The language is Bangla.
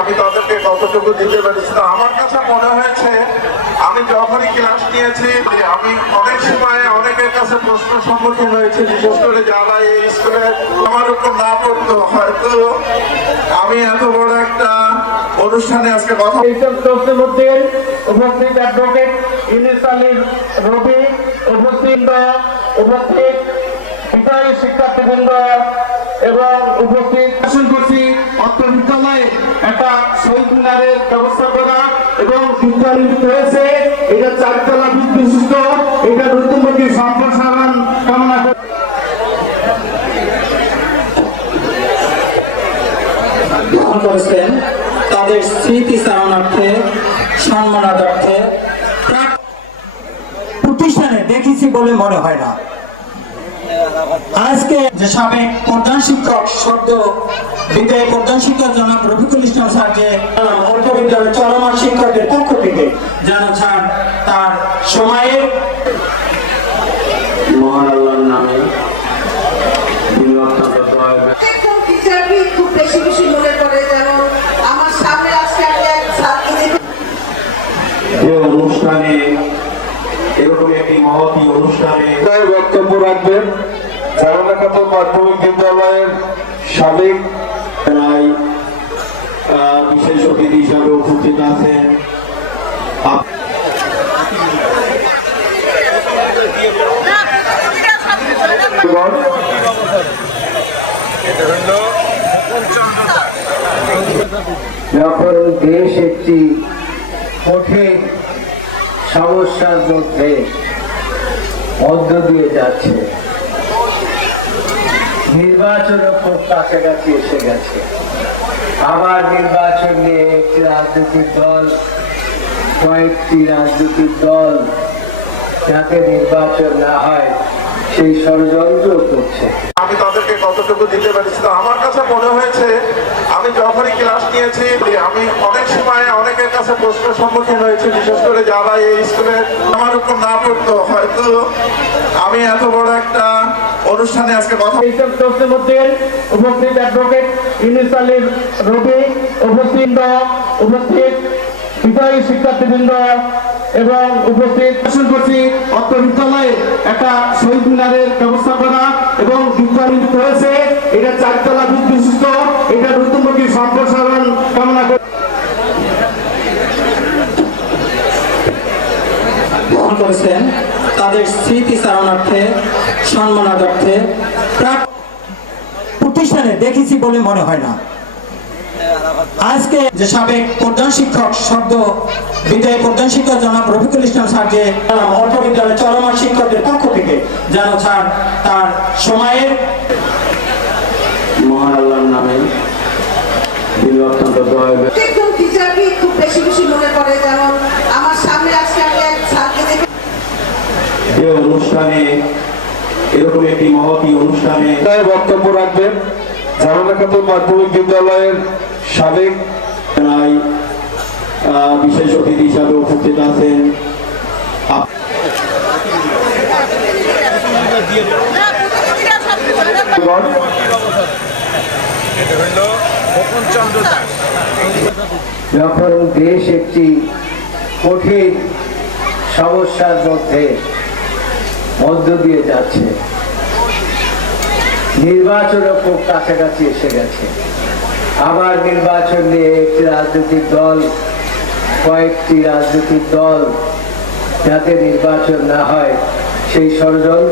আমি তাদেরকে কতটুকু দিতে পেরেছি? আমার কাছে মনে হয়েছে, আমি যখনই ক্লাস নিয়েছি, আমি অনেক সময় অনেকের কাছে প্রশ্ন সম্মুখীন হয়েছি, বিশেষ করে যারা এই স্কুলে আমার উপর না পড়তো। হয়তো আমি এত বড় একটা অনুষ্ঠানে আজকে কথা তসলিমুদ্দিন উপস্থিত অ্যাডভোকেট ইউনিস আলী রবি উপস্থিত উপস্থিত বিদায়ী শিক্ষার্থীবৃন্দ এবং উপস্থিত শাসন করছি অত্র বিদ্যালয়ে একটা শহীদ মিনারের ব্যবস্থা করা এবং বিদ্যালয় হয়েছে এটা চারতলা বিশিষ্ট এটা নতুনমুখী সম্প্রসারণ কামনা করে। করেছেন তাদের স্মৃতি চারণার্থে সম্মানার্থে প্রতিষ্ঠানে দেখেছি বলে মনে হয় না। আজকে যে সাবেক প্রধান শিক্ষক শব্দ বিদ্যালয় প্রধান শিক্ষক জনাব রফিকুল ইসলাম স্যার যে অল্প বিদ্যালয়ের চলমান শিক্ষকের পক্ষ থেকে জানাচ্ছেন তার সময়ের মহান আল্লাহর নামে তিনি অত্যন্ত দয়া একজন টিচারকে খুব বেশি বেশি মনে করে যেমন আমার সামনে আজকে আমি এক ছাত্রী দেখে যে অনুষ্ঠানে এরকম একটি মহতি অনুষ্ঠানে বক্তব্য রাখবেন। মাধ্যমিক বিদ্যালয়ের সাবেক বিশেষ অতিথি হিসাবে উপস্থিত আছেন। যখন দেশ একটি কঠিন সমস্যার মধ্যে মধ্য দিয়ে যাচ্ছে নির্বাচন খুব কাছাকাছি এসে গেছে। আবার নির্বাচন নিয়ে একটি রাজনৈতিক দল, কয়েকটি রাজনৈতিক দল যাতে নির্বাচন না হয় সেই ষড়যন্ত্র করছে। আমি তাদেরকে কতটুকু দিতে পেরেছি তো আমার কাছে মনে হয়েছে আমি যখনই ক্লাস নিয়েছি আমি অনেক সময় অনেকের কাছে প্রশ্ন সম্মুখীন হয়েছি বিশেষ করে যারা এই স্কুলে আমার উপর না পড়তো হয়তো আমি এত বড় একটা অনুষ্ঠানে আজকে কথা এইসব তসলিমুদ্দিন উপস্থিত অ্যাডভোকেট ইউনিস আলী রবি উপস্থিত উপস্থিত বিদায়ী শিক্ষার্থীবৃন্দ এবং উপস্থিত করছি বিদ্যালয়ে একটা শহীদ মিনারের ব্যবস্থা করা এবং বিদ্যালয় হয়েছে এটা চারতলা বিশিষ্ট। এটা নতুনমুখী সম্প্রসারণ কামনা করে। গ্রহণ করেছেন তাদের স্মৃতি চারণার্থে সম্মানার্থে, প্রাক- প্রতিষ্ঠানে দেখেছি বলে মনে হয় না। আজকে যে সাবেক প্রধান শিক্ষক শব্দ বিদ্যালয় প্রধান শিক্ষক জনাব রফিকুল ইসলাম স্যার যে অল্প বিদ্যালয়ের চলমান শিক্ষকদের পক্ষ থেকে জানাচ্ছেন তার সময়ের মহান আল্লাহর নামে অত্যন্ত একজন টিচারকে খুব বেশি বেশি মনে করে যেমন আমার সামনে আজকে আমি এক ছাত্রী দেখে যে অনুষ্ঠানে এরকম একটি মহতি অনুষ্ঠানে বক্তব্য রাখবেন। ঝাড়াখাত মাধ্যমিক বিদ্যালয়ের সাবেক বিশেষ অতিথি হিসাবে উপস্থিত আছেন। যখন দেশ একটি কঠিন সমস্যার মধ্যে মধ্য দিয়ে যাচ্ছে, নির্বাচনও খুব কাছাকাছি এসে গেছে। আবার নির্বাচন নিয়ে একটি রাজনৈতিক দল, কয়েকটি রাজনৈতিক দল যাতে নির্বাচন না হয়, সেই ষড়যন্ত্র